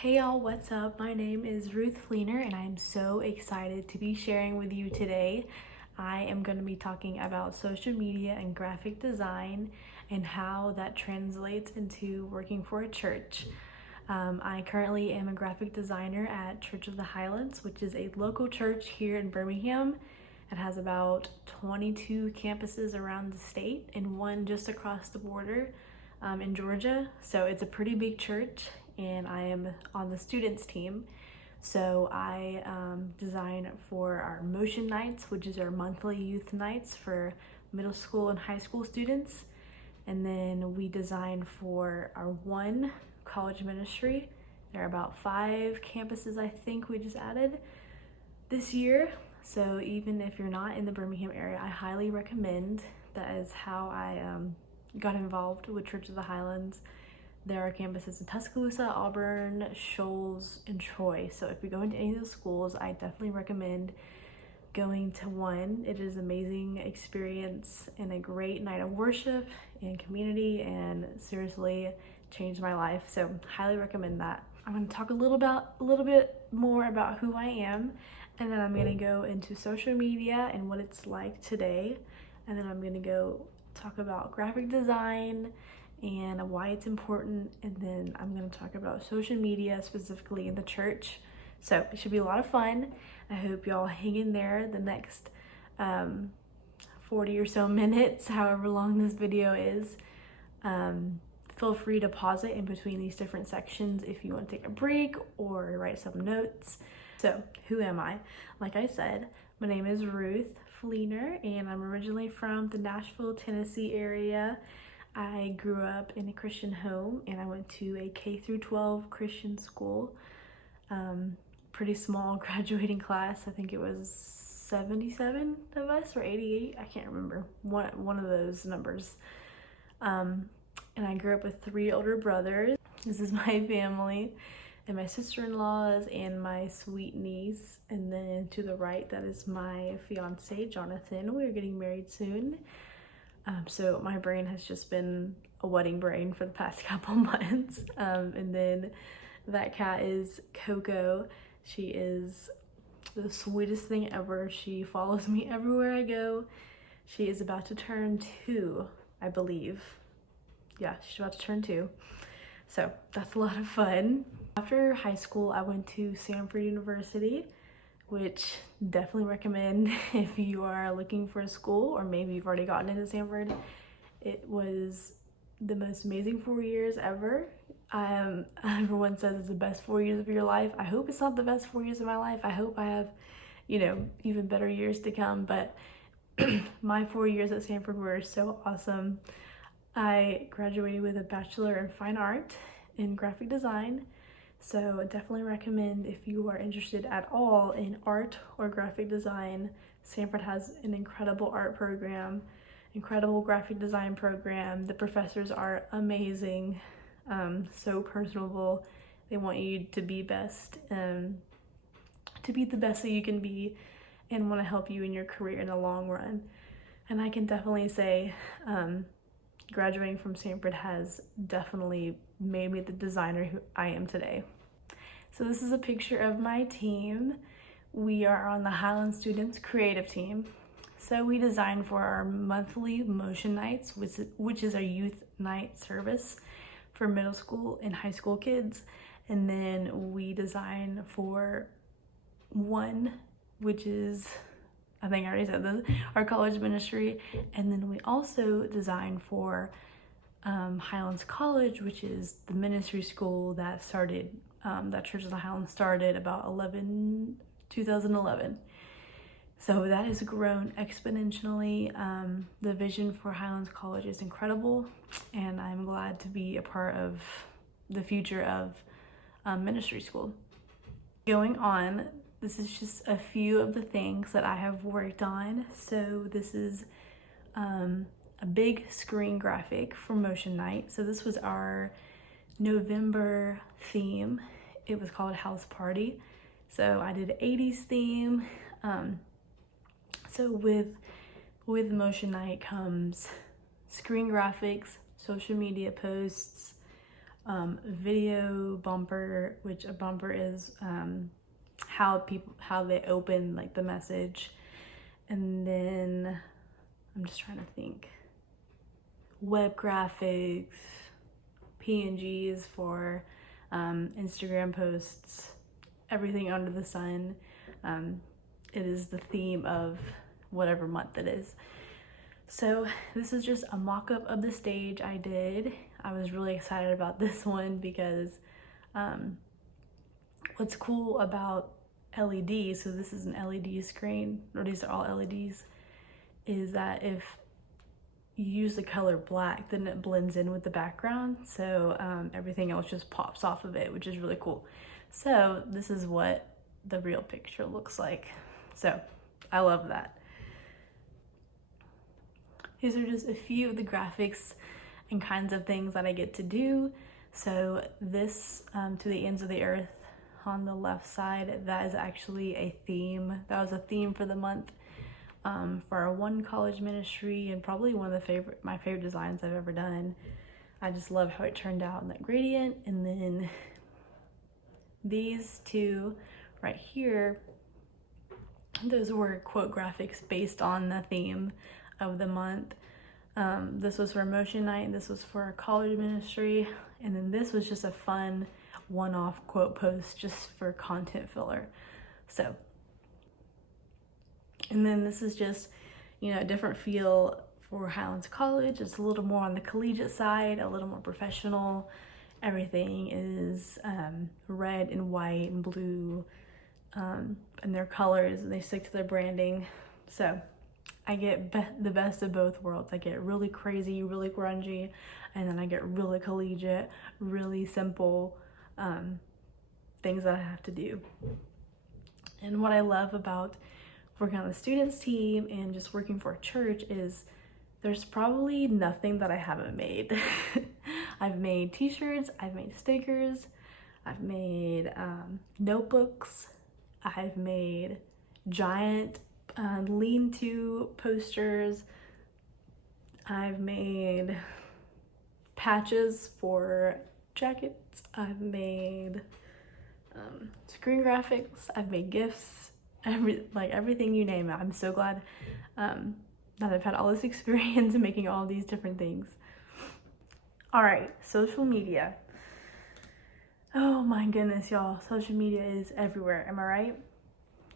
Hey y'all, what's up? My name is Ruth Fleenor and I'm so excited to be sharing with you today. I am going to be talking about social media and graphic design and how that translates into working for a church. I currently am a graphic designer at Church of the Highlands, which is a local church here in Birmingham. It has about 22 campuses around the state and one just across the border in Georgia. So it's a pretty big church, and I am on the students team. So I design for our motion nights, which is our monthly youth nights for middle school and high school students. And then we design for our one college ministry. There are about 5 campuses I think we just added this year. So even if you're not in the Birmingham area, I highly recommend. That is how I got involved with Church of the Highlands. There are campuses in Tuscaloosa, Auburn, Shoals, and Troy. So if you go into any of those schools, I definitely recommend going to one. It is an amazing experience and a great night of worship and community, and seriously changed my life. So highly recommend that. I'm going to talk a little bit more about who I am, and then I'm going to go into social media and what it's like today, and then I'm going to go talk about graphic design and why it's important, and then I'm going to talk about social media specifically in the church. So it should be a lot of fun. I hope y'all hang in there the next 40 or so minutes, however long this video is. Feel free to pause it in between these different sections if you want to take a break or write some notes. So who am I? Like I said, my name is Ruth Fleenor, and I'm originally from the Nashville, Tennessee area. I grew up in a Christian home, and I went to a K-12 Christian school. Pretty small graduating class. I think it was 77 of us or 88. I can't remember. One of those numbers. And I grew up with 3 older brothers. This is my family, and my sister-in-laws and my sweet niece. And then to the right, that is my fiance, Jonathan. We're getting married soon. So my brain has just been a wedding brain for the past couple months. And then that cat is Coco. She is the sweetest thing ever. She follows me everywhere I go. She is about to turn 2, I believe. Yeah, she's about to turn 2. So that's a lot of fun. After high school, I went to Samford University, which definitely recommend if you are looking for a school, or maybe you've already gotten into Samford. It was the most amazing 4 years ever. Everyone says it's the best 4 years of your life. I hope it's not the best 4 years of my life. I hope I have, even better years to come. But my 4 years at Samford were so awesome. I graduated with a Bachelor in Fine Art in graphic design. So definitely recommend if you are interested at all in art or graphic design. Samford has an incredible art program, incredible graphic design program. The professors are amazing, so personable. They want you to be best, to be the best that you can be, and want to help you in your career in the long run. And I can definitely say graduating from Samford has definitely made me the designer who I am today. So this is a picture of my team. We are on the Highland Students Creative Team. So we design for our monthly motion nights, which is our youth night service for middle school and high school kids. And then we design for one, which is, I think I already said this, our college ministry. And then we also design for Highlands College, which is the ministry school that started, that Church of the Highlands started about 2011. So that has grown exponentially. The vision for Highlands College is incredible, and I'm glad to be a part of the future of ministry school. Going on, this is just a few of the things that I have worked on. So this is a big screen graphic for Motion Night. So this was our November theme. It was called House Party. So I did an 80s theme. So with Motion Night comes screen graphics, social media posts, video bumper, which a bumper is how they open like the message. And then I'm just trying to think, web graphics, PNGs for Instagram posts, everything under the sun. It is the theme of whatever month it is. So this is just a mock-up of the stage I did. I was really excited about this one because what's cool about LEDs, so this is an LED screen, or these are all LEDs, is that if you use the color black, then it blends in with the background, so everything else just pops off of it, which is really cool. So this is what the real picture looks like. So I love that. These are just a few of the graphics and kinds of things that I get to do. So this, To the Ends of the Earth on the left side, that is actually a theme. That was a theme for the month for our one college ministry, and probably one of my favorite designs I've ever done. I just love how it turned out in that gradient. And then these two right here, those were quote graphics based on the theme of the month. This was for Emotion Night, and this was for our college ministry, and then this was just a fun one-off quote post just for content filler. So, and then this is just, you know, a different feel for Highlands College. It's a little more on the collegiate side, a little more professional. Everything is red and white and blue, and their colors, and they stick to their branding. So I get the best of both worlds. I get really crazy, really grungy, and then I get really collegiate, really simple things that I have to do. And what I love about working on the students team and just working for a church is there's probably nothing that I haven't made. I've made t-shirts, I've made stickers, I've made notebooks, I've made giant lean-to posters, I've made patches for jackets, I've made screen graphics, I've made gifts, everything you name it. I'm so glad that I've had all this experience in making all these different things. All right, social media. Oh my goodness, y'all. Social media is everywhere, am I right?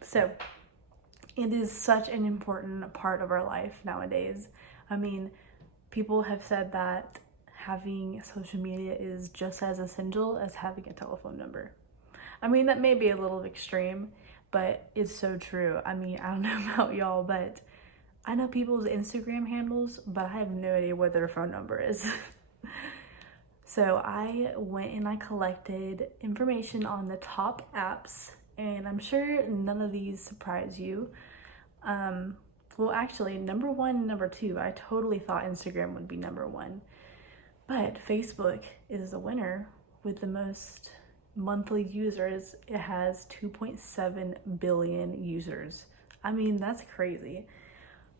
So it is such an important part of our life nowadays. I mean, people have said that having social media is just as essential as having a telephone number. I mean, that may be a little extreme, but it's so true. I mean, I don't know about y'all, but I know people's Instagram handles, but I have no idea what their phone number is. So I went and I collected information on the top apps, and I'm sure none of these surprise you. Well, actually, number one and number two, I totally thought Instagram would be number one, but Facebook is the winner with the most monthly users. It has 2.7 billion users. I mean, that's crazy.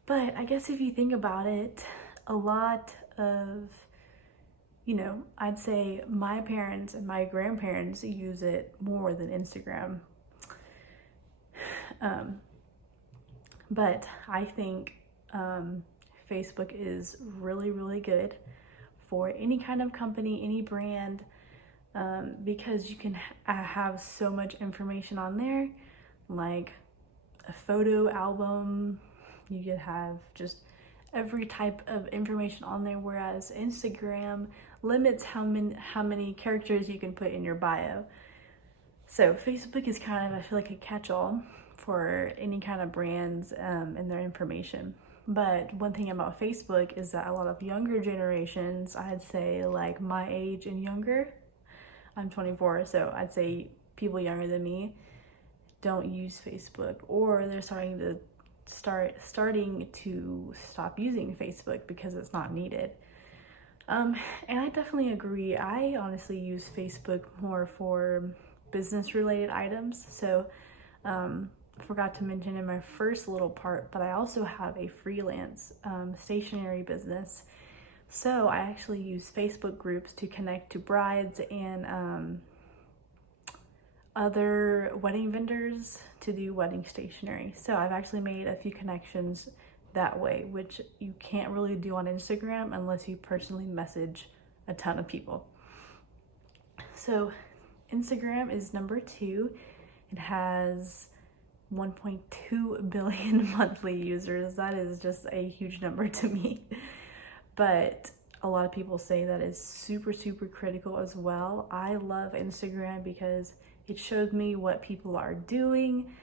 But I guess if you think about it, a lot of, you know, I'd say my parents and my grandparents use it more than Instagram. But I think Facebook is really, really good for any kind of company, any brand, because you can have so much information on there, like a photo album. You could have just every type of information on there, whereas Instagram limits how many characters you can put in your bio. So Facebook is kind of, I feel like, a catch-all for any kind of brands and their information. But one thing about Facebook is that a lot of younger generations, I'd say like my age and younger, I'm 24, so I'd say people younger than me don't use Facebook, or they're starting to stop using Facebook because it's not needed. And I definitely agree. I honestly use Facebook more for business related items. So forgot to mention in my first little part, but I also have a freelance stationery business. So I actually use Facebook groups to connect to brides and other wedding vendors to do wedding stationery. So I've actually made a few connections that way, which you can't really do on Instagram unless you personally message a ton of people. So Instagram is number 2. It has 1.2 billion monthly users. That is just a huge number to me. But a lot of people say that is super, super critical as well. I love Instagram because it shows me what people are doing,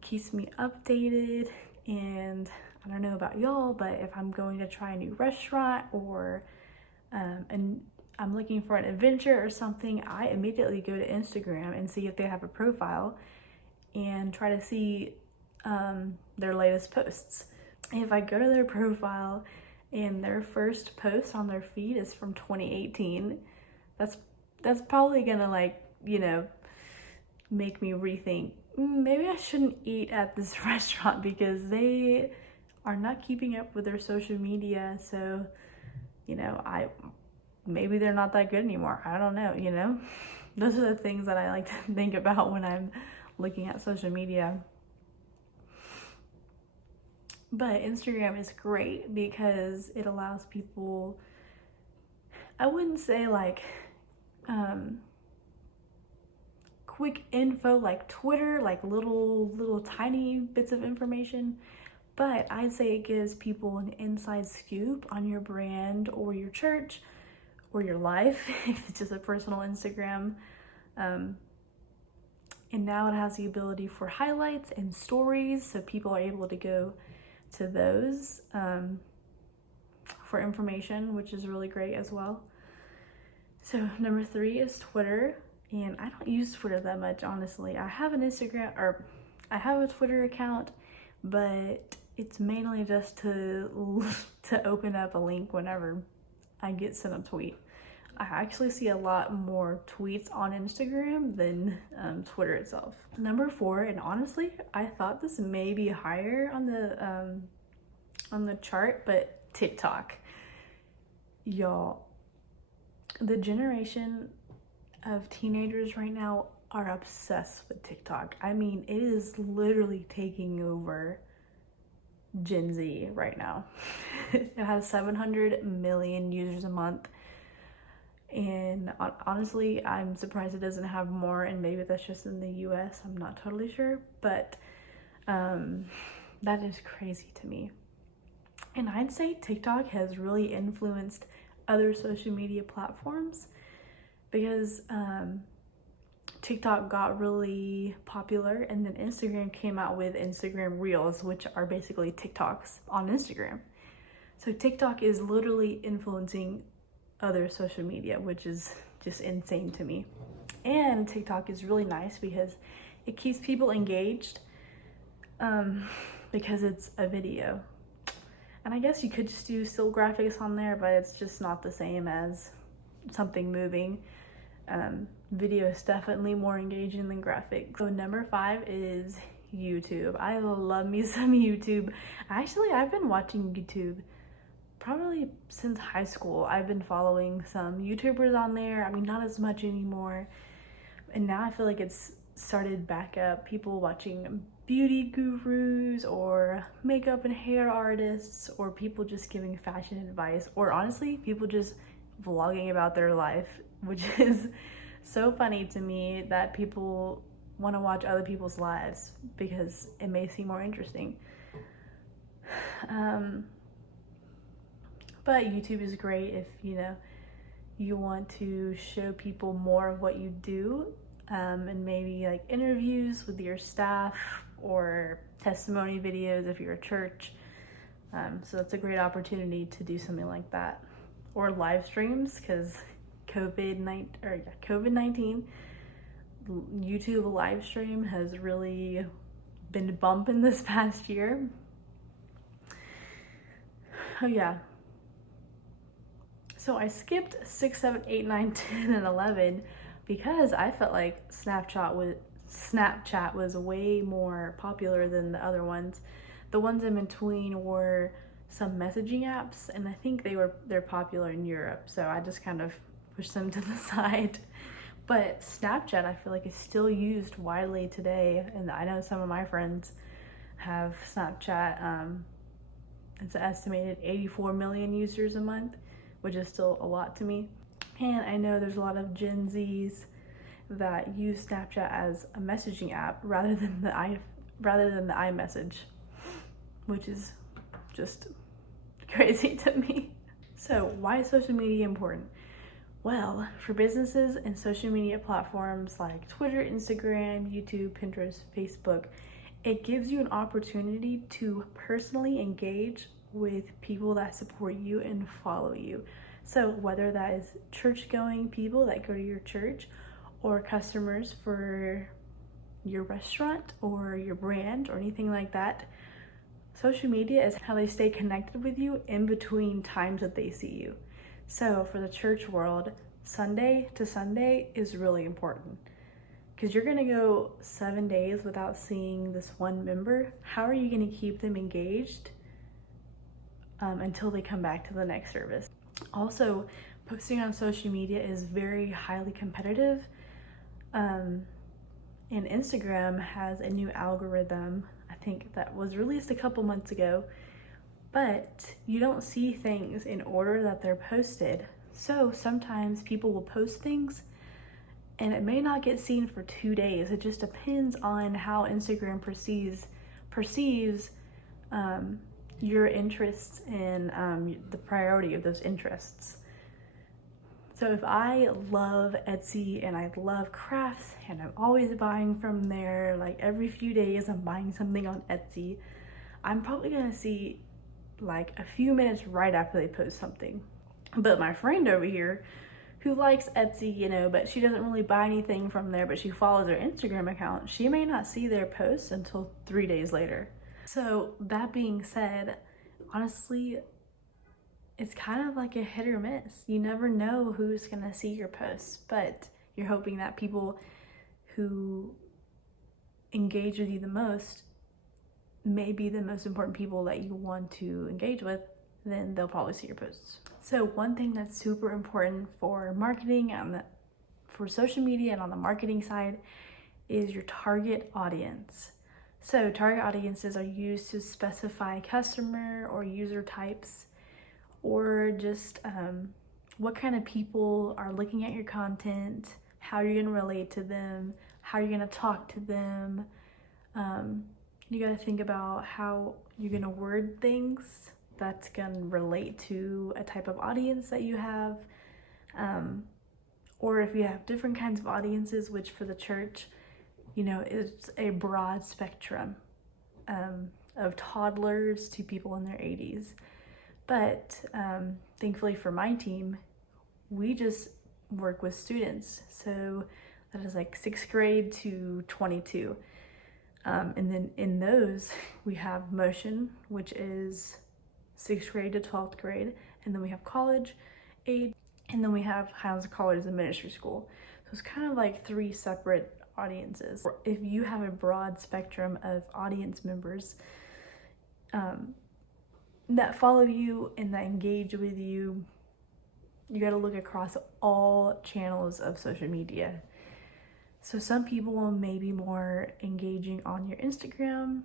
keeps me updated, and I don't know about y'all, but if I'm going to try a new restaurant or and I'm looking for an adventure or something, I immediately go to Instagram and see if they have a profile and try to see their latest posts. If I go to their profile and their first post on their feed is from 2018, that's probably gonna, like, you know, make me rethink, maybe I shouldn't eat at this restaurant because they are not keeping up with their social media. So, you know, maybe they're not that good anymore. I don't know, you know? Those are the things that I like to think about when I'm looking at social media. But Instagram is great because it allows people, I wouldn't say like quick info like Twitter, like little tiny bits of information, but I'd say it gives people an inside scoop on your brand or your church or your life if it's just a personal Instagram. And now it has the ability for highlights and stories, so people are able to go to those for information, which is really great as well. So number 3 is Twitter, and I don't use Twitter that much, honestly. I have an Instagram, or I have a Twitter account, but it's mainly just to open up a link whenever I get sent a tweet. I actually see a lot more tweets on Instagram than Twitter itself. Number 4, and honestly, I thought this may be higher on the chart, but TikTok. Y'all, the generation of teenagers right now are obsessed with TikTok. I mean, it is literally taking over Gen Z right now. It has 700 million users a month. And honestly, I'm surprised it doesn't have more, and maybe that's just in the US. I'm not totally sure, but that is crazy to me. And I'd say TikTok has really influenced other social media platforms because TikTok got really popular, and then Instagram came out with Instagram Reels, which are basically TikToks on Instagram. So TikTok is literally influencing other social media, which is just insane to me. And TikTok is really nice because it keeps people engaged because it's a video. And I guess you could just do still graphics on there, but it's just not the same as something moving. Video is definitely more engaging than graphics. So number 5 is YouTube. I love me some YouTube. Actually, I've been watching YouTube probably since high school. I've been following some YouTubers on there. I mean, not as much anymore. And now I feel like it's started back up. People watching beauty gurus or makeup and hair artists, or people just giving fashion advice, or honestly, people just vlogging about their life, which is so funny to me that people want to watch other people's lives because it may seem more interesting. But YouTube is great if, you know, you want to show people more of what you do, and maybe like interviews with your staff or testimony videos if you're a church. So that's a great opportunity to do something like that. Or live streams, because COVID-19, YouTube live stream has really been bumping this past year. Oh yeah. So I skipped 6, 7, 8, 9, 10, and 11 because I felt like Snapchat was way more popular than the other ones. The ones in between were some messaging apps, and I think they're popular in Europe, so I just kind of pushed them to the side. But Snapchat, I feel like, is still used widely today, and I know some of my friends have Snapchat. It's an estimated 84 million users a month, which is still a lot to me. And I know there's a lot of Gen Zs that use Snapchat as a messaging app rather than the iMessage, which is just crazy to me. So why is social media important? Well, for businesses and social media platforms like Twitter, Instagram, YouTube, Pinterest, Facebook, it gives you an opportunity to personally engage with people that support you and follow you. So whether that is church-going people that go to your church, or customers for your restaurant or your brand or anything like that, social media is how they stay connected with you in between times that they see you. So for the church world, Sunday to Sunday is really important, because you're gonna go 7 days without seeing this one member. How are you gonna keep them engaged until they come back to the next service? Also, posting on social media is very highly competitive. And Instagram has a new algorithm, I think that was released a couple months ago, but you don't see things in order that they're posted. So sometimes people will post things and it may not get seen for 2 days. It just depends on how Instagram perceives your interests and the priority of those interests. So if I love Etsy and I love crafts and I'm always buying from there, like every few days I'm buying something on Etsy, I'm probably gonna see like a few minutes right after they post something. But my friend over here who likes Etsy, but she doesn't really buy anything from there, but she follows their Instagram account, she may not see their posts until 3 days later. So that being said, honestly, it's kind of like a hit or miss. You never know who's gonna see your posts, but you're hoping that people who engage with you the most may be the most important people that you want to engage with, then they'll probably see your posts. So one thing that's super important for marketing and for social media and on the marketing side is your target audience. So target audiences are used to specify customer or user types, or just what kind of people are looking at your content, how you're gonna relate to them, how you're gonna talk to them. You gotta think about how you're gonna word things that's gonna relate to a type of audience that you have. Or if you have different kinds of audiences, which for the church, it's a broad spectrum of toddlers to people in their 80s. But thankfully for my team, we just work with students. So that is like 6th grade to 22. And then in those, we have motion, which is 6th grade to 12th grade. And then we have college age. And then we have Highlands College and ministry school. So it's kind of like 3 separate audiences. If you have a broad spectrum of audience members, that follow you and that engage with you, you got to look across all channels of social media. So some people may be more engaging on your Instagram,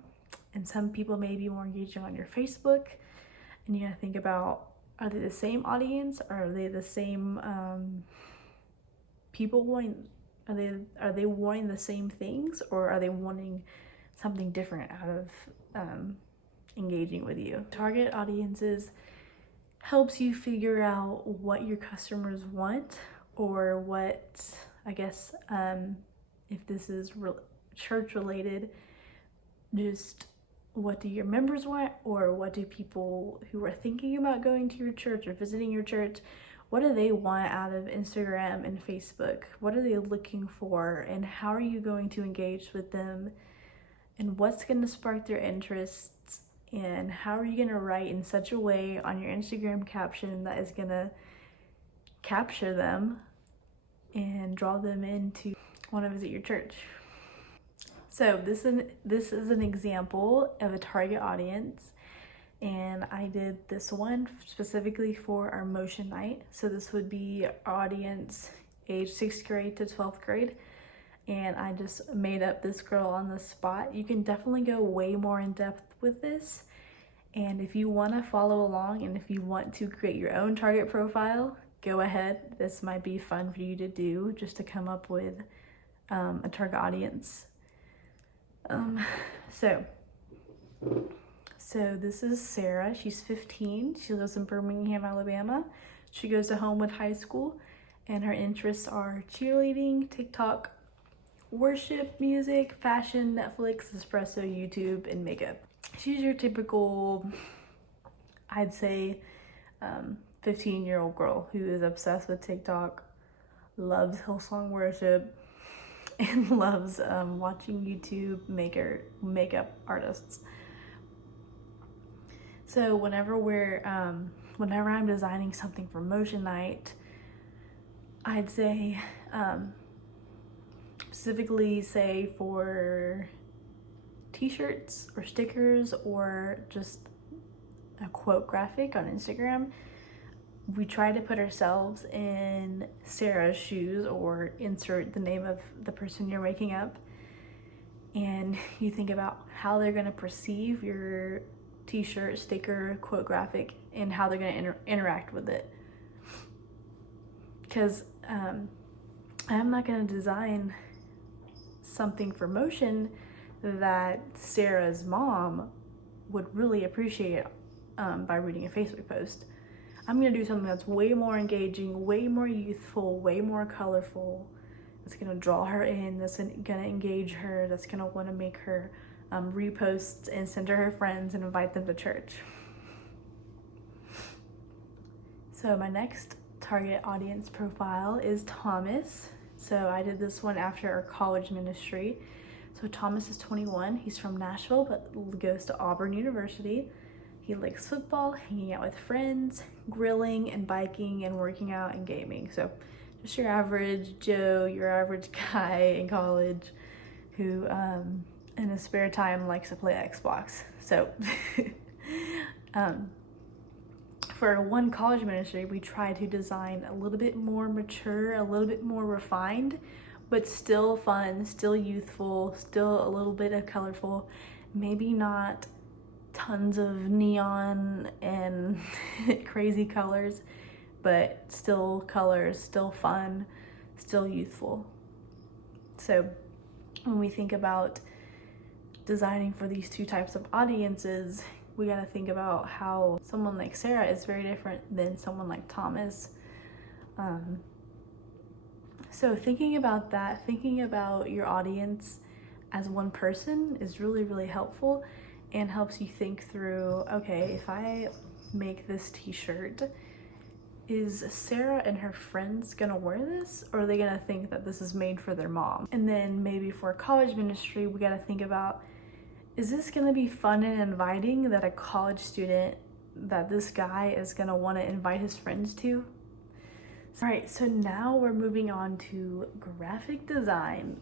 and some people may be more engaging on your Facebook. And you got to think about, are they the same audience? Or are they the same people wanting? Are they wanting the same things, or are they wanting something different out of engaging with you? Target audiences helps you figure out what your customers want, or what, I guess, if this is church related, just what do your members want, or what do people who are thinking about going to your church or visiting your church, what do they want out of Instagram and Facebook? What are they looking for, and how are you going to engage with them, and what's going to spark their interests, and how are you going to write in such a way on your Instagram caption that is going to capture them and draw them in to want to visit your church. So this is an example of a target audience. and I did this one specifically for our motion night. So this would be audience age 6th grade to 12th grade, and I just made up this girl on the spot. You can definitely go way more in depth with this, and if you want to follow along and if you want to create your own target profile, go ahead. This might be fun for you to do, just to come up with a target audience. So this is Sarah. She's 15. She lives in Birmingham, Alabama. She goes to Homewood High School, and her interests are cheerleading, TikTok, worship music, fashion, Netflix, espresso, YouTube, and makeup. She's your typical, I'd say, 15-year-old girl who is obsessed with TikTok, loves Hillsong worship, and loves watching YouTube makeup artists. So whenever I'm designing something for motion night, I'd say specifically say for t-shirts or stickers or just a quote graphic on Instagram, we try to put ourselves in Sarah's shoes or insert the name of the person you're making up, and you think about how they're going to perceive your t-shirt, sticker, quote graphic, and how they're going to interact with it. Because I'm not going to design something for motion that Sarah's mom would really appreciate by reading a Facebook post. I'm going to do something that's way more engaging, way more youthful, way more colorful. That's going to draw her in, that's going to engage her, that's going to want to make her repost and send to her friends and invite them to church. So my next target audience profile is Thomas. So I did this one after our college ministry. So Thomas is 21. He's from Nashville, but goes to Auburn University. He likes football, hanging out with friends, grilling and biking and working out and gaming. So just your average Joe, your average guy in college who in his spare time likes to play Xbox. So for one college ministry, we try to design a little bit more mature, a little bit more refined, but still fun, still youthful, still a little bit of colorful, maybe not tons of neon and crazy colors, but still colors, still fun, still youthful. So when we think about designing for these two types of audiences, we got to think about how someone like Sarah is very different than someone like Thomas. So thinking about that, thinking about your audience as one person is really, really helpful, and helps you think through, okay, if I make this t-shirt, is Sarah and her friends gonna wear this, or are they gonna think that this is made for their mom? And then maybe for college ministry, we gotta think about, is this gonna be fun and inviting that a college student, that this guy is gonna wanna invite his friends to? All right, so now we're moving on to graphic design.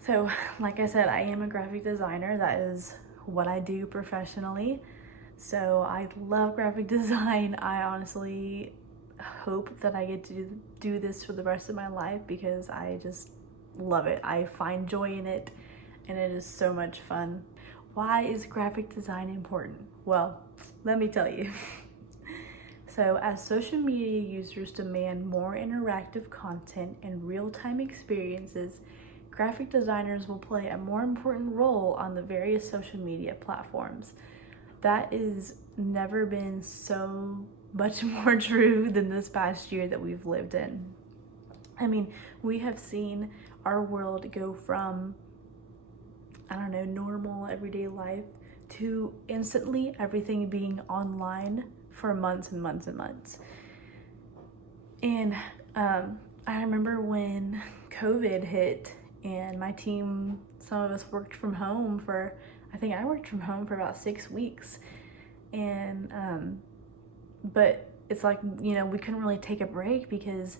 So, like I said, I am a graphic designer. That is what I do professionally. So I love graphic design. I honestly hope that I get to do this for the rest of my life because I just love it. I find joy in it, and it is so much fun. Why is graphic design important? Well, let me tell you. So as social media users demand more interactive content and real-time experiences, graphic designers will play a more important role on the various social media platforms. That is never been so much more true than this past year that we've lived in. I mean, we have seen our world go from, normal everyday life to instantly everything being online for months and months and months. And I remember when COVID hit, and my team, some of us worked from home I worked from home for about 6 weeks. And, but it's like, we couldn't really take a break because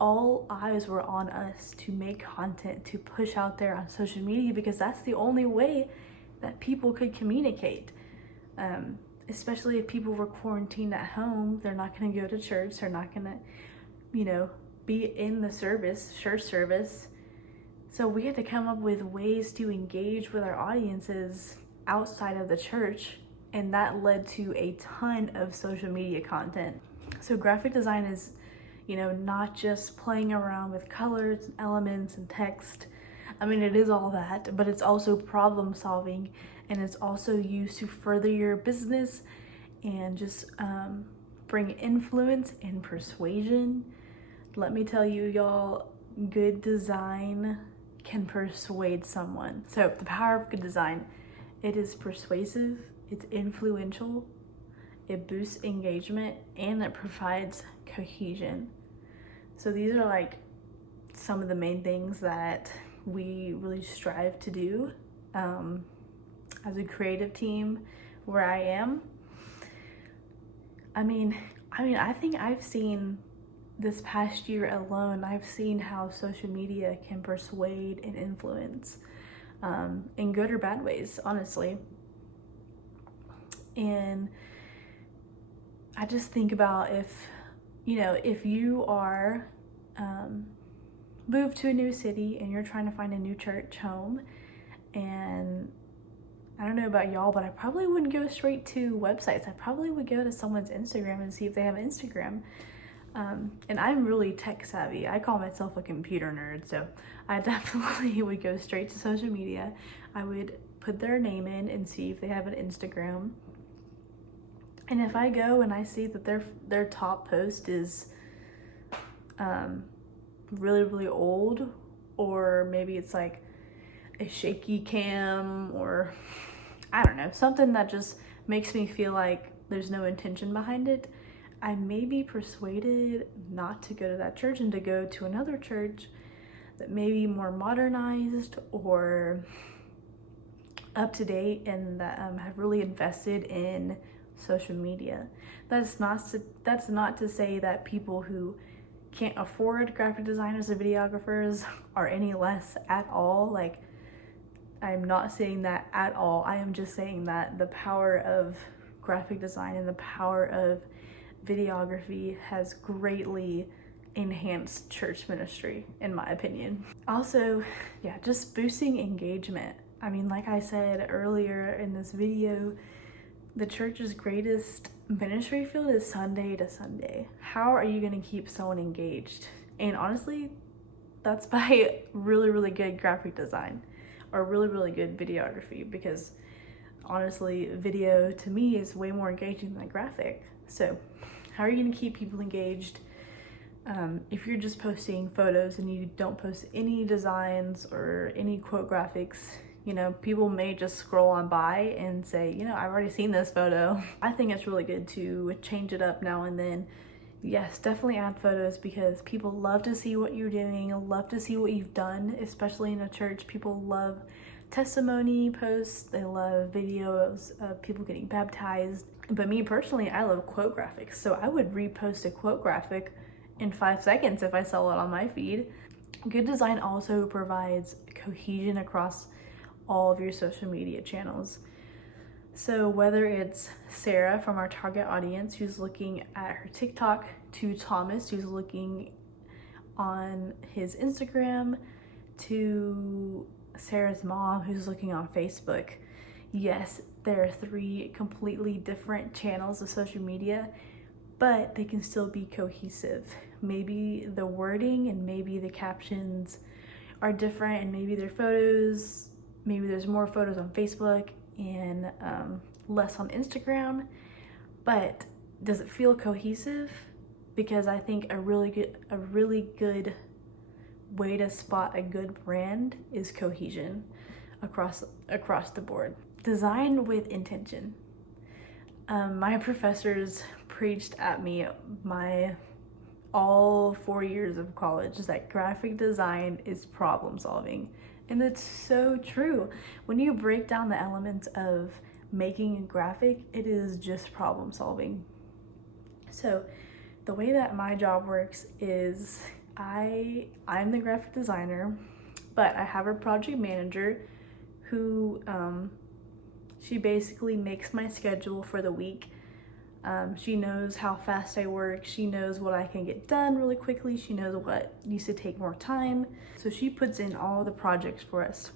all eyes were on us to make content, to push out there on social media, because that's the only way that people could communicate. Especially if people were quarantined at home, they're not going to go to church, they're not going to, be in the church service. So we had to come up with ways to engage with our audiences outside of the church, and that led to a ton of social media content. So graphic design is, not just playing around with colors, elements, and text. I mean, it is all that, but it's also problem solving, and it's also used to further your business and just bring influence and persuasion. Let me tell you, y'all, good design can persuade someone. So the power of good design, it is persuasive, it's influential, it boosts engagement, and it provides cohesion. So these are like some of the main things that we really strive to do as a creative team where I am. I mean, I think I've seen this past year alone, I've seen how social media can persuade and influence in good or bad ways, honestly. And I just think about if you are moved to a new city and you're trying to find a new church home, and I don't know about y'all, but I probably wouldn't go straight to websites. I probably would go to someone's Instagram and see if they have an Instagram. And I'm really tech savvy. I call myself a computer nerd, so I definitely would go straight to social media. I would put their name in and see if they have an Instagram. And if I go and I see that their top post is really, really old, or maybe it's like a shaky cam, or I don't know, something that just makes me feel like there's no intention behind it, I may be persuaded not to go to that church and to go to another church that may be more modernized or up to date, and that have really invested in social media. That's not to say that people who can't afford graphic designers or videographers are any less at all. Like, I'm not saying that at all. I am just saying that the power of graphic design and the power of videography has greatly enhanced church ministry, in my opinion. Also, just boosting engagement. I mean, like I said earlier in this video, the church's greatest ministry field is Sunday to Sunday. How are you going to keep someone engaged? And honestly, that's by really, really good graphic design or really, really good videography, because honestly, video to me is way more engaging than graphic. So how are you going to keep people engaged if you're just posting photos and you don't post any designs or any quote graphics? People may just scroll on by and say, I've already seen this photo. I think it's really good to change it up now and then. Yes, definitely add photos, because people love to see what you're doing, love to see what you've done, especially in a church. People love testimony posts, they love videos of people getting baptized. But me personally, I love quote graphics, so I would repost a quote graphic in 5 seconds if I saw it on my feed. Good design also provides cohesion across all of your social media channels. So whether it's Sarah from our target audience who's looking at her TikTok, to Thomas who's looking on his Instagram, to Sarah's mom who's looking on Facebook. Yes, there are 3 completely different channels of social media, but they can still be cohesive. Maybe the wording and maybe the captions are different, and maybe their photos, maybe there's more photos on Facebook and less on Instagram, but does it feel cohesive? Because I think a really good way to spot a good brand is cohesion across the board. Design with intention. My professors preached at me all 4 years of college is that graphic design is problem solving. And it's so true. When you break down the elements of making a graphic, it is just problem solving. So the way that my job works is I'm the graphic designer, but I have a project manager who She basically makes my schedule for the week. She knows how fast I work. She knows what I can get done really quickly. She knows what needs to take more time. So she puts in all the projects for us.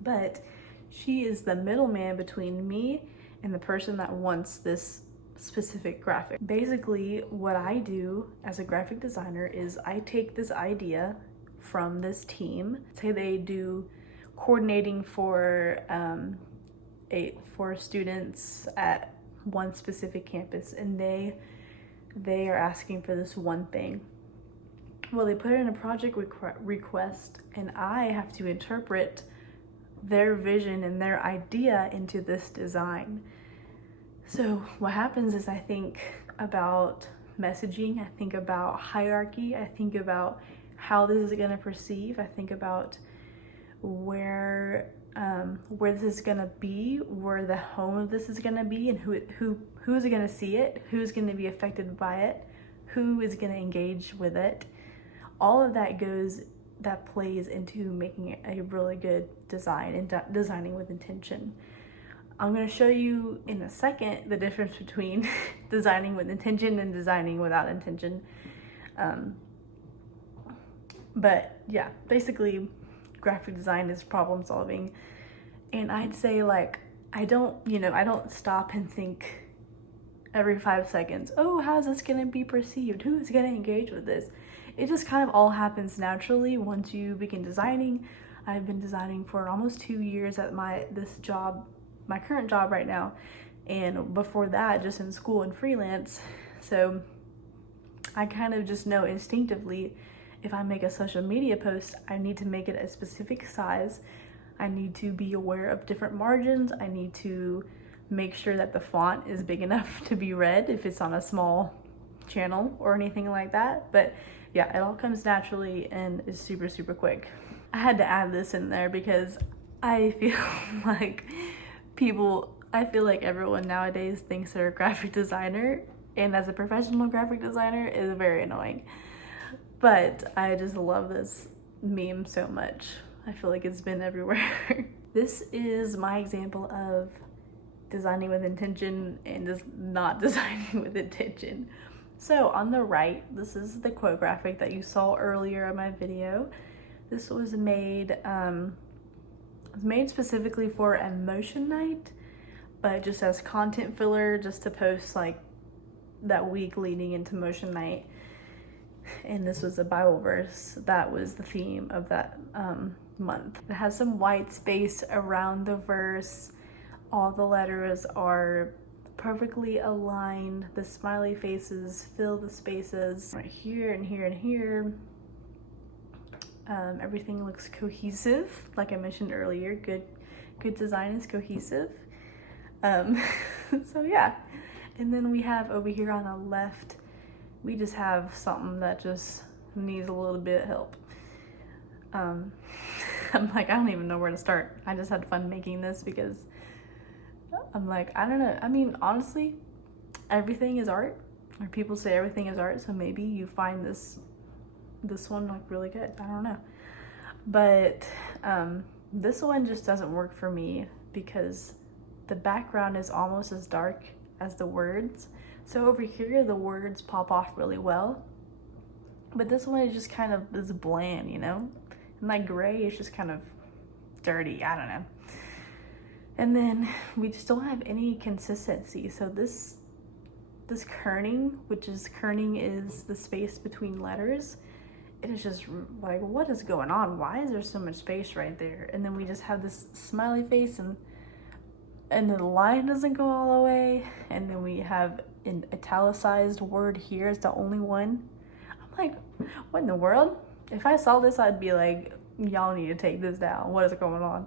But she is the middleman between me and the person that wants this specific graphic. Basically, what I do as a graphic designer is I take this idea from this team. Say they do coordinating for students at one specific campus, and they are asking for this one thing. Well, they put it in a project request, and I have to interpret their vision and their idea into this design. So what happens is I think about messaging, I think about hierarchy, I think about how this is going to perceive, I think about where this is going to be, where the home of this is going to be, and who's going to see it, who's going to be affected by it, who is going to engage with it. All of that plays into making a really good design and designing with intention. I'm going to show you in a second the difference between designing with intention and designing without intention. But yeah, basically graphic design is problem solving. And I'd say, like, I don't stop and think every 5 seconds, oh, how's this going to be perceived? Who is going to engage with this? It just kind of all happens naturally once you begin designing. I've been designing for almost 2 years at my current job right now. And before that, just in school and freelance. So I kind of just know instinctively, if I make a social media post, I need to make it a specific size. I need to be aware of different margins. I need to make sure that the font is big enough to be read if it's on a small channel or anything like that. But yeah, it all comes naturally and is super, super quick. I had to add this in there because I feel like everyone nowadays thinks they're a graphic designer, and as a professional graphic designer is very annoying. But I just love this meme so much. I feel like it's been everywhere. This is my example of designing with intention and just not designing with intention. So on the right, this is the quote graphic that you saw earlier in my video. This was made specifically for a motion night, but just as content filler, just to post like that week leading into motion night. And this was a Bible verse that was the theme of that month. It has some white space around the verse. All the letters are perfectly aligned. The smiley faces fill the spaces right here and here and here. Everything looks cohesive, like I mentioned earlier. Good design is cohesive. So yeah, and then we have over here on the left, we just have something that just needs a little bit of help. I'm like, I don't even know where to start. I just had fun making this because I'm like, I don't know. I mean, honestly, everything is art, or people say everything is art. So maybe you find this one like really good. I don't know. But this one just doesn't work for me because the background is almost as dark as the words. So over here, the words pop off really well. But this one is just kind of is bland, you know? And like gray is just kind of dirty. I don't know. And then we just don't have any consistency. So this kerning, kerning is the space between letters. It is just like, what is going on? Why is there so much space right there? And then we just have this smiley face, and the line doesn't go all the way. And then we have an italicized word here is the only one. I'm like, what in the world? If I saw this, I'd be like, y'all need to take this down. What is going on?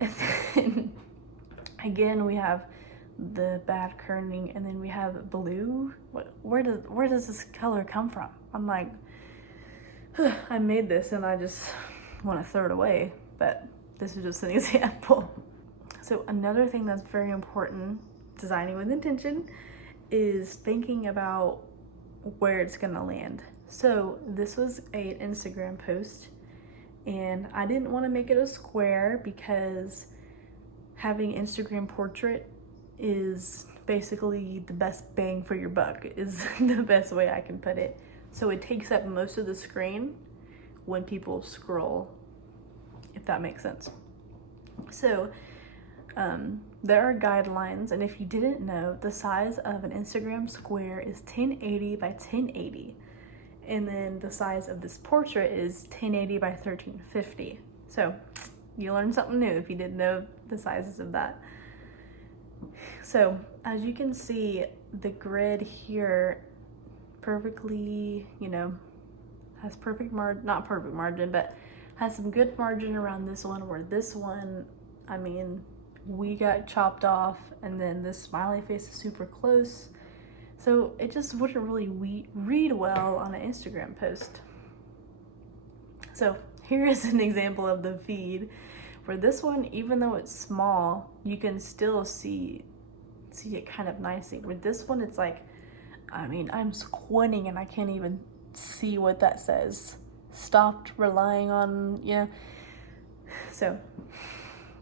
And then again, we have the bad kerning, and then we have blue. Where does this color come from? I'm like, I made this and I just want to throw it away, but this is just an example. So another thing that's very important, designing with intention, is thinking about where it's gonna land. So this was an Instagram post, and I didn't want to make it a square because having Instagram portrait is basically the best bang for your buck, is the best way I can put it. So it takes up most of the screen when people scroll, if that makes sense. So there are guidelines, and if you didn't know, the size of an Instagram square is 1080 by 1080, and then the size of this portrait is 1080 by 1350. So you learned something new if you didn't know the sizes of that. So as you can see, the grid here perfectly, has perfect margin, not perfect margin, but has some good margin around this one, where this one, we got chopped off, and then this smiley face is super close. So it just wouldn't really read well on an Instagram post. So here is an example of the feed, where this one, even though it's small, you can still see it kind of nicely. With this one, it's like, I'm squinting and I can't even see what that says. Stopped relying on, So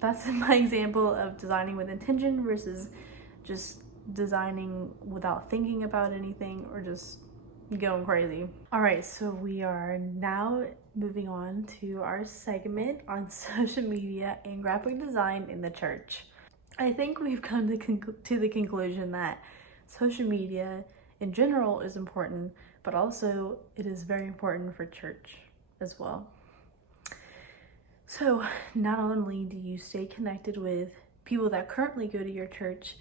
that's my example of designing with intention versus just designing without thinking about anything or just going crazy. All right, so we are now moving on to our segment on social media and graphic design in the church. I think we've come to the conclusion that social media in general is important, but also it is very important for church as well. So not only do you stay connected with people that currently go to your church,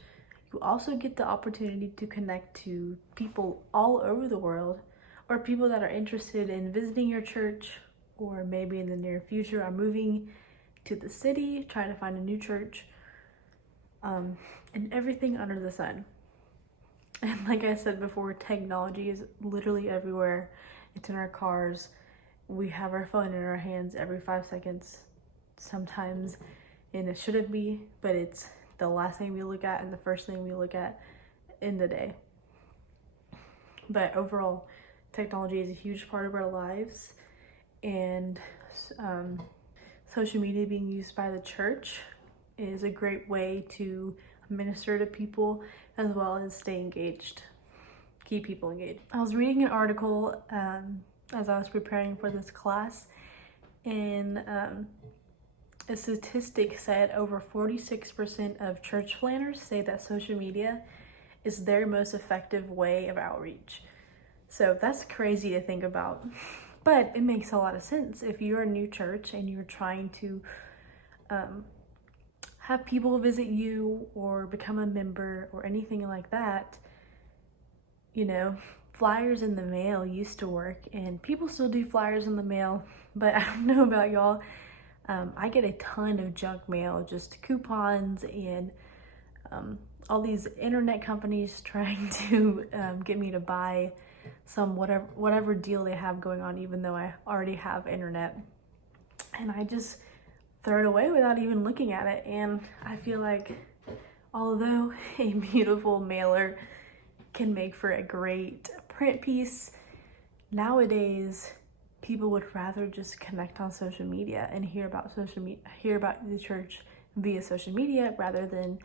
you also get the opportunity to connect to people all over the world, or people that are interested in visiting your church, or maybe in the near future are moving to the city, trying to find a new church, and everything under the sun. And like I said before, technology is literally everywhere. It's in our cars. We have our phone in our hands every 5 seconds sometimes, and it shouldn't be, but it's the last thing we look at and the first thing we look at in the day. But overall, technology is a huge part of our lives, and social media being used by the church is a great way to minister to people as well as stay engaged, keep people engaged. I was reading an article as I was preparing for this class, and a statistic said over 46% of church planners say that social media is their most effective way of outreach. So that's crazy to think about, but it makes a lot of sense. If you're a new church and you're trying to have people visit you or become a member or anything like that, flyers in the mail used to work, and people still do flyers in the mail, but I don't know about y'all. I get a ton of junk mail, just coupons and all these internet companies trying to get me to buy some whatever deal they have going on, even though I already have internet. And I just throw it away without even looking at it. And I feel like although a beautiful mailer can make for a great print piece, nowadays people would rather just connect on social media and hear about the church via social media rather than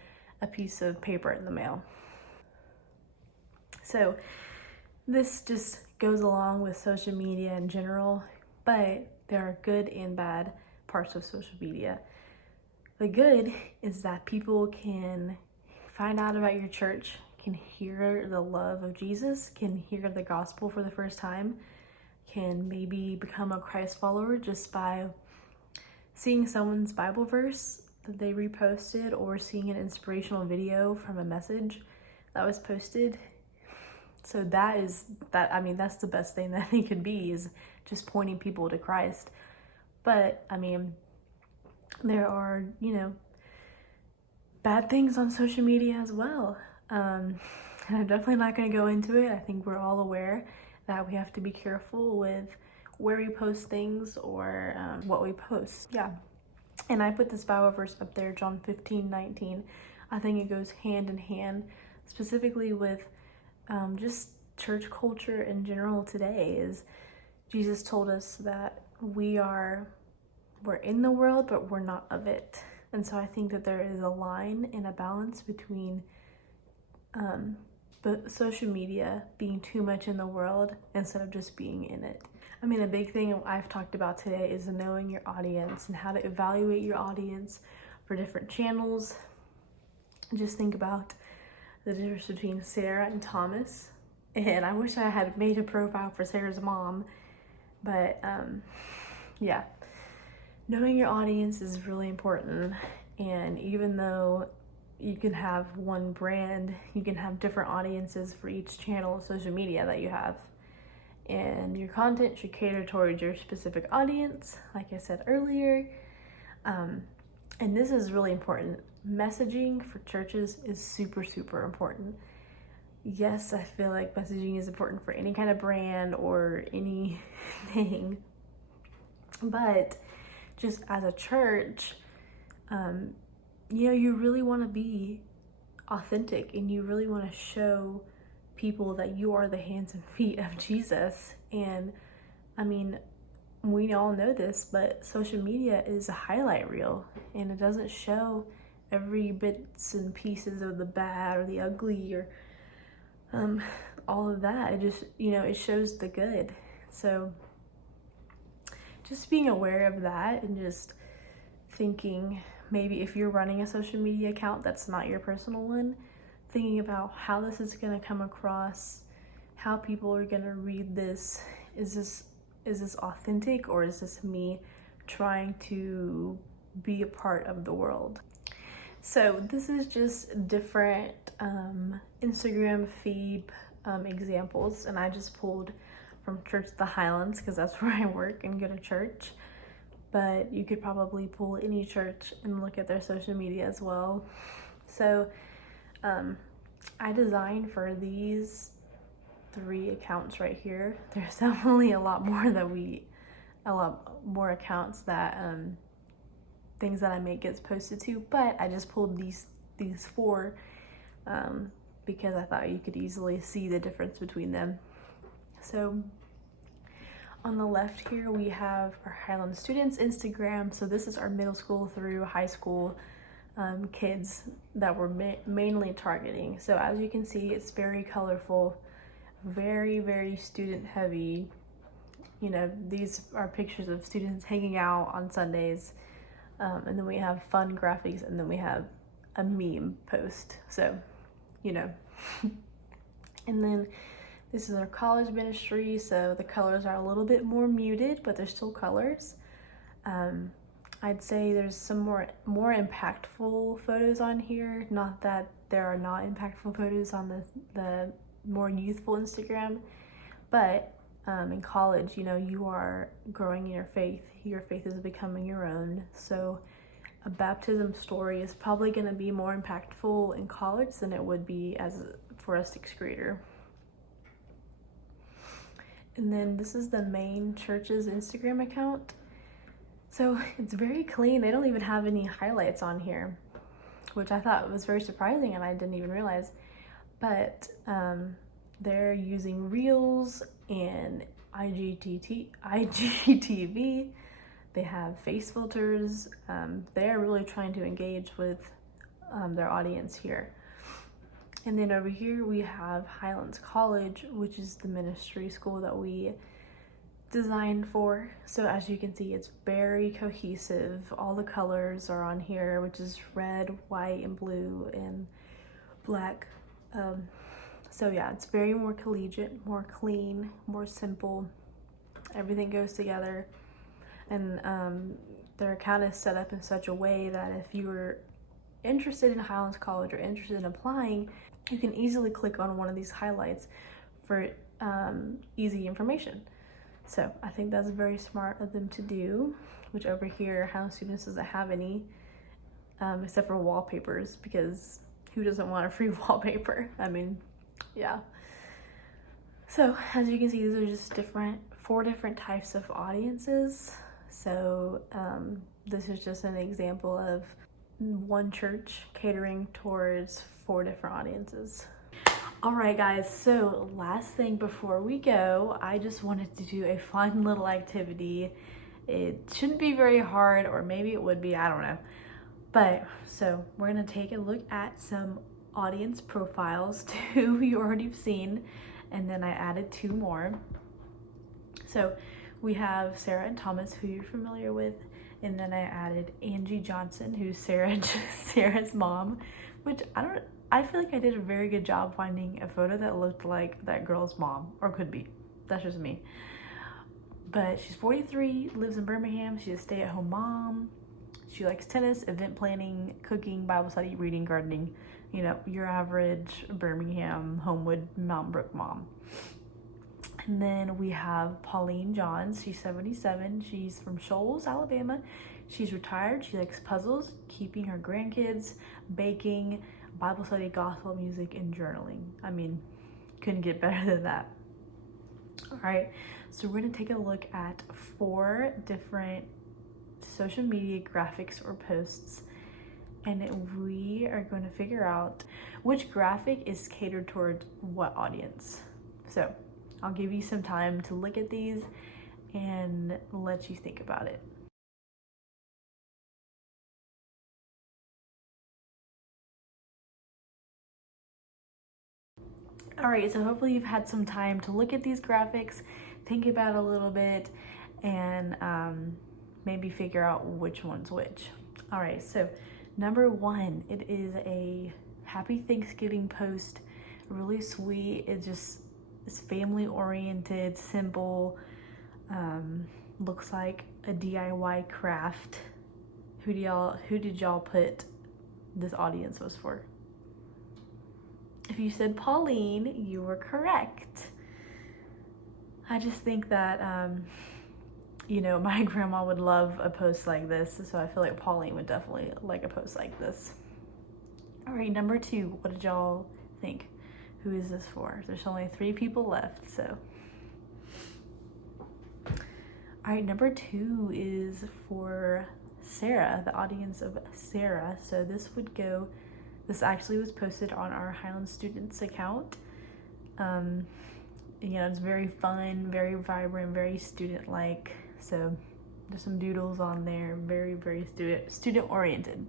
a piece of paper in the mail. So this just goes along with social media in general, but there are good and bad parts of social media. The good is that people can find out about your church, can hear the love of Jesus, can hear the gospel for the first time, can maybe become a Christ follower just by seeing someone's Bible verse that they reposted or seeing an inspirational video from a message that was posted. So that's the best thing that it could be, is just pointing people to Christ. But there are, bad things on social media as well. And I'm definitely not going to go into it. I think we're all aware that we have to be careful with where we post things or what we post. Yeah. And I put this Bible verse up there, John 15:19. I think it goes hand in hand, specifically with just church culture in general today. Is Jesus told us that we're in the world, but we're not of it. And so I think that there is a line and a balance between but social media being too much in the world instead of just being in it. I mean, a big thing I've talked about today is knowing your audience and how to evaluate your audience for different channels. Just think about the difference between Sarah and Thomas. And I wish I had made a profile for Sarah's mom, but yeah. Knowing your audience is really important, and even though you can have one brand, you can have different audiences for each channel of social media that you have. And your content should cater towards your specific audience, like I said earlier. And this is really important. Messaging for churches is super, super important. Yes, I feel like messaging is important for any kind of brand or anything, but just as a church, you really want to be authentic, and you really want to show people that you are the hands and feet of Jesus. And I mean, we all know this, but social media is a highlight reel, and it doesn't show every bits and pieces of the bad or the ugly or all of that. It just, it shows the good. So just being aware of that, and just thinking, maybe if you're running a social media account that's not your personal one, thinking about how this is going to come across, how people are going to read this. Is this authentic, or is this me trying to be a part of the world? So this is just different Instagram feed examples, and I just pulled from Church of the Highlands because that's where I work and go to church. But you could probably pull any church and look at their social media as well. So I designed for these 3 accounts right here. There's definitely a lot more accounts that things that I make gets posted to, but I just pulled these 4 because I thought you could easily see the difference between them. So on the left here, we have our Highland students Instagram. So this is our middle school through high school kids that we're mainly targeting. So as you can see, it's very colorful, very, very student heavy. These are pictures of students hanging out on Sundays. And then we have fun graphics, and then we have a meme post. So, and then this is our college ministry, so the colors are a little bit more muted, but they're still colors. I'd say there's some more impactful photos on here. Not that there are not impactful photos on the more youthful Instagram, but in college, you are growing in your faith. Your faith is becoming your own. So a baptism story is probably going to be more impactful in college than it would be for a 6th grader. And then this is the main church's Instagram account. So it's very clean. They don't even have any highlights on here, which I thought was very surprising, and I didn't even realize. But they're using Reels and IGTV. They have face filters. They're really trying to engage with their audience here. And then over here we have Highlands College, which is the ministry school that we designed for. So as you can see, it's very cohesive. All the colors are on here, which is red, white, and blue, and black. So yeah, it's very more collegiate, more clean, more simple. Everything goes together. And their account is set up in such a way that if you were interested in Highlands College or interested in applying, you can easily click on one of these highlights for easy information. So I think that's very smart of them to do, which over here, Highlands students doesn't have any, except for wallpapers, because who doesn't want a free wallpaper? I mean, yeah. So as you can see, these are just 4 different types of audiences. So this is just an example of one church catering towards 4 different audiences. All right, guys, so last thing before we go, I just wanted to do a fun little activity. It shouldn't be very hard, or maybe it would be, I don't know. But so we're gonna take a look at some audience profiles, 2 you already have seen, and then I added 2 more. So we have Sarah and Thomas, who you're familiar with, and then I added Angie Johnson, who's Sarah's mom, which I feel like I did a very good job finding a photo that looked like that girl's mom, or could be. That's just me. But she's 43, lives in Birmingham. She's a stay-at-home mom. She likes tennis, event planning, cooking, Bible study, reading, gardening. You know, your average Birmingham, Homewood, Mountain Brook mom. And then we have Pauline Johns. She's 77. She's from Shoals, Alabama. She's retired. She likes puzzles, keeping her grandkids, baking, Bible study, gospel music, and journaling. I mean, couldn't get better than that. All right, so we're gonna take a look at 4 different social media graphics or posts, and we are going to figure out which graphic is catered towards what audience. So I'll give you some time to look at these and let you think about it. All right, so hopefully you've had some time to look at these graphics, think about it a little bit, and maybe figure out which one's which. All right, so number 1, it is a Happy Thanksgiving post, really sweet. It's family oriented, simple, looks like a DIY craft. Who did y'all put this audience was for? If you said Pauline, you were correct. I just think that, you know, my grandma would love a post like this, so I feel like Pauline would definitely like a post like this. All right, number 2, what did y'all think? Who is this for? There's only 3 people left, so. All right, number 2 is for Sarah, the audience of Sarah. So this actually was posted on our Highland Students account. You know, it's very fun, very vibrant, very student-like. So there's some doodles on there, very, very student-oriented.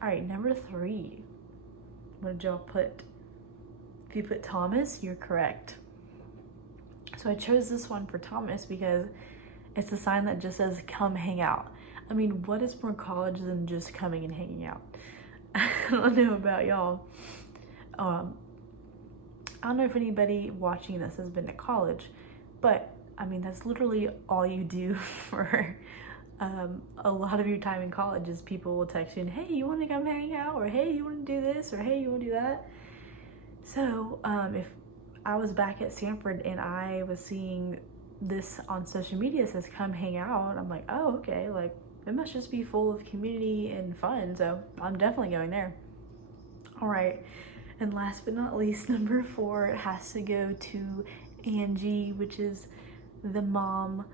All right, number 3. What did y'all put? If you put Thomas, you're correct. So I chose this one for Thomas because it's a sign that just says, come hang out. I mean, what is more college than just coming and hanging out? I don't know about y'all. I don't know if anybody watching this has been to college, but I mean, that's literally all you do for a lot of your time in college is people will text you and, hey, you want to come hang out? Or, hey, you want to do this? Or, hey, you want to do that? So if I was back at Sanford and I was seeing this on social media, says come hang out, I'm like, oh, okay, like it must just be full of community and fun, so I'm definitely going there. All right, and last but not least, number 4 has to go to Angie, which is the mom,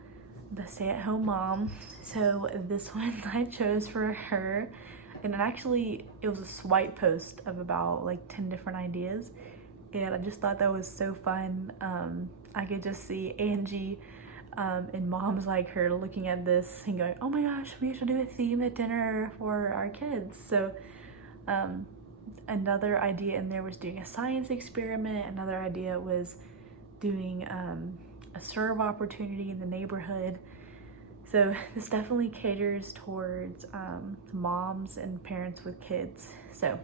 the stay-at-home mom. So this one I chose for her, and it was a swipe post of about like 10 different ideas, and I just thought that was so fun. I could just see Angie and moms like her looking at this and going, oh my gosh, we should do a theme at dinner for our kids. So another idea in there was doing a science experiment. Another idea was doing a serve opportunity in the neighborhood. So this definitely caters towards moms and parents with kids. So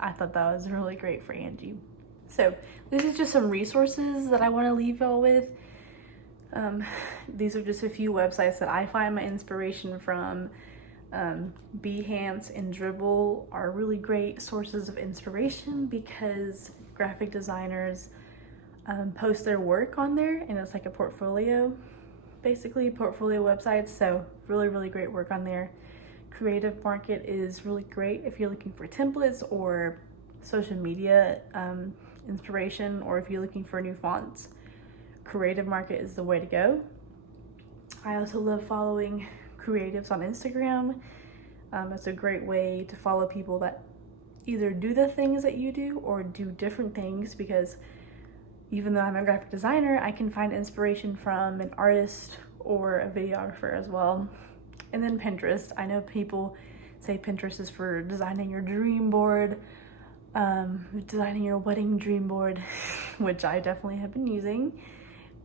I thought that was really great for Angie. So this is just some resources that I want to leave y'all with. These are just a few websites that I find my inspiration from. Behance and Dribble are really great sources of inspiration because graphic designers post their work on there, and it's like a portfolio, basically portfolio websites. So really, really great work on there. Creative Market is really great if you're looking for templates or social media inspiration, or if you're looking for new fonts. Creative Market is the way to go. I also love following creatives on Instagram. It's a great way to follow people that either do the things that you do or do different things, because even though I'm a graphic designer, I can find inspiration from an artist or a videographer as well. And then Pinterest. I know people say Pinterest is for designing your dream board, designing your wedding dream board, which I definitely have been using,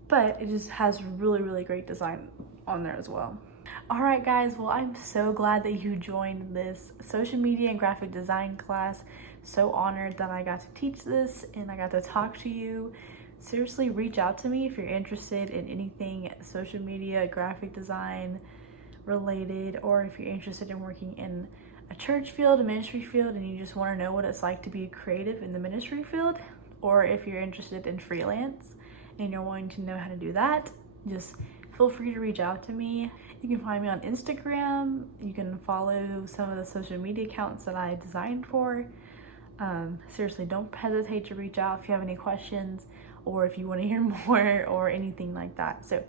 but it just has really, really great design on there as well. All right, guys, well, I'm so glad that you joined this social media and graphic design class. So honored that I got to teach this and I got to talk to you. Seriously, reach out to me if you're interested in anything social media, graphic design related, or if you're interested in working in a church field, a ministry field, and you just want to know what it's like to be creative in the ministry field, or if you're interested in freelance and you're wanting to know how to do that, just feel free to reach out to me. You can find me on Instagram. You can follow some of the social media accounts that I designed for. Seriously, don't hesitate to reach out if you have any questions or if you want to hear more or anything like that. So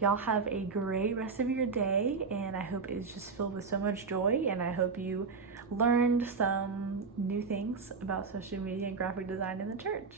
y'all have a great rest of your day, and I hope it's just filled with so much joy, and I hope you learned some new things about social media and graphic design in the church.